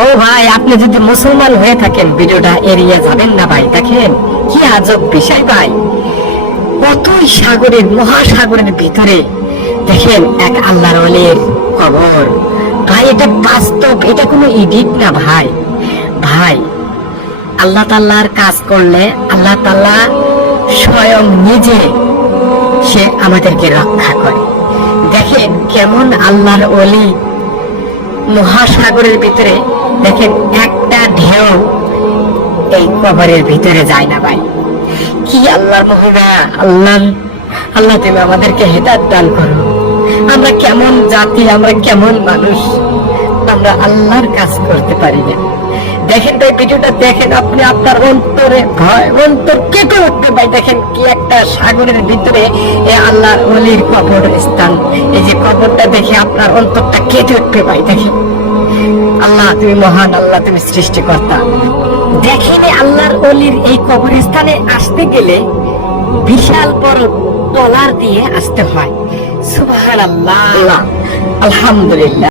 ও ভাই, আপনি যদি মুসলমান হয়ে থাকেন ভিডিওটা এড়িয়ে যাবেন না ভাই। দেখেন কি আজব বিষয় ভাই, কতই সাগরের মহাসাগরের ভিতরে দেখেন এক আল্লাহর ওলির কবর। ভাই এটা বাস্তব, এটা কোনো এডিট না ভাই। ভাই আল্লাহ তাআলার কাজ করলে আল্লাহ তাআলা স্বয়ং নিজে সে আমাদেরকে রক্ষা করে। দেখেন কেমন আল্লাহর ওলি মহাসাগরের ভিতরে, দেখেন একটা ঢেউ এই কবরের ভিতরে যায় না ভাই। কি আল্লাহর মহিমা! আল্লাহ তুমি আমাদেরকে হেদায়েত দান করো। আমরা কেমন জাতি, আমরা কেমন মানুষ, আমরা আল্লাহর কাজ করতে পারি না। দেখেন ভাই ভিডিওটা দেখেন, আপনি আপনার অন্তরে ভয়, অন্তর কেটে উঠবে ভাই। দেখেন কি একটা সাগরের ভিতরে এই আল্লাহর ওলির কবর স্থান, এই যে কবরটা দেখে আপনার অন্তরটা কেটে উঠবে ভাই। দেখেন আল্লাহ তুমি মহান, আল্লাহ তুমি সৃষ্টিকর্তা। দেখেন আল্লাহর ওলির এই কবরস্থানে আসতে গেলে বিশাল বড় ট্রলার দিয়ে আসতে হয়। সুবহানাল্লাহ, আলহামদুলিল্লাহ।